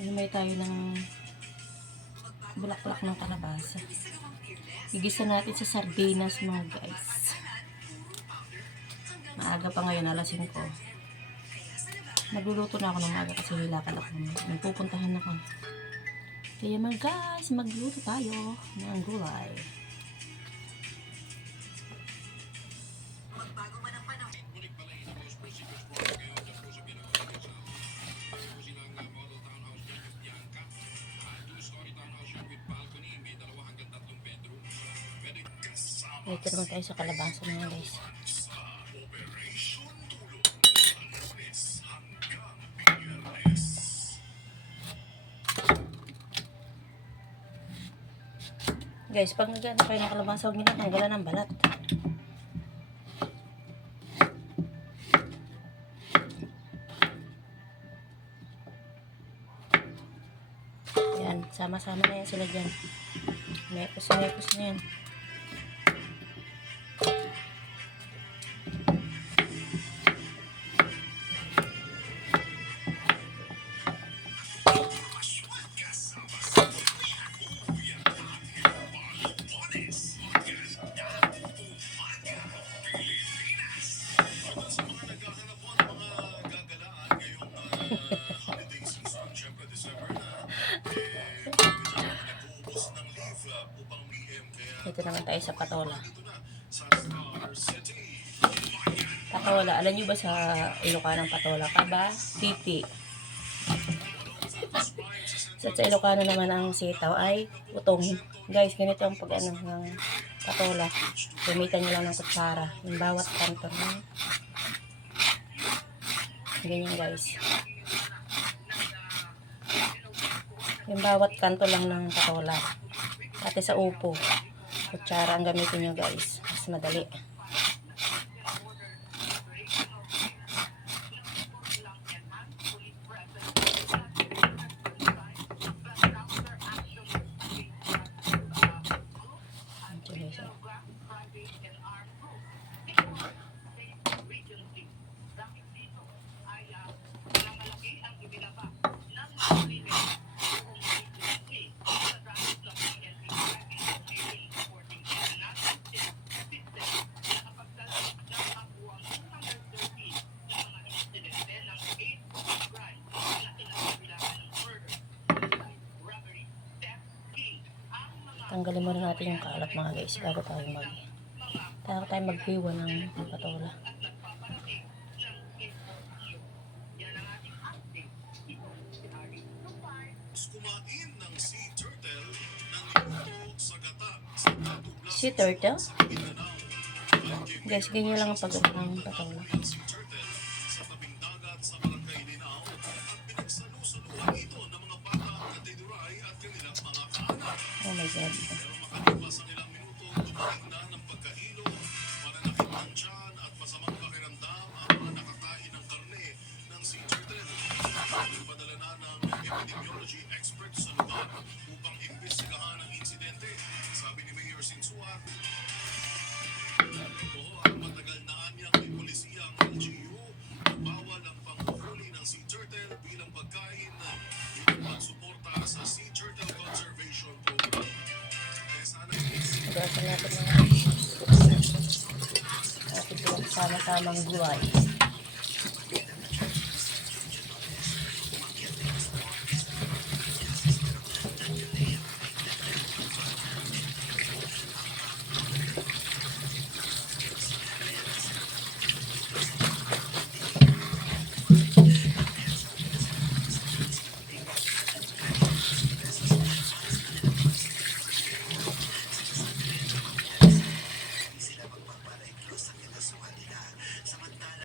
May tayo ng bulaklak ng kalabasa. Igisa natin sa sardinas mga guys. Maaga pa ngayon, alas 5. Nagluluto na ako ng maaga kasi nilakad ako. May pupuntahan ako. Kaya mga guys, magluto tayo ng gulay. Ito naman tayo sa kalabasa mga guys. Guys, pag nagano kayo ng kalabasa, huwag nyo na tanggalan ng balat. Yan, sama-sama na yan sila dyan. Mekos na yan. Ito naman tayo sa patola. Patola, alam nyo ba sa Ilocano ng patola ka ba? Pipi. Sa Ilocano naman ang sitaw ay utong. Guys, ganito ang pag-ano ng patola. Gamitan nyo lang ng kutsara. Yung bawat kanto. Ganyan guys. Yung bawat kanto lang ng patola. Pati sa upo. Kutsara ang gamitin nyo guys. Mas madali. Tanggalin muna natin yung kalat mga guys bago tayo maghiwa ng patola. Sea turtle? Guys, ganyan lang ang pag-ano ng patola. Oh my God. Epidemiology experts sa lugar upang imbestigahan ang insidente. Sabi ni Mayor Sinsuar, ito ang matagal na anyang may polisiyang LGU na bawal ang panghuhuli ng sea turtle bilang pagkain bilang pagsuporta sa Sea Turtle Conservation Program. Kaya sana Agasan natin mga natin yung sama-samang gulay.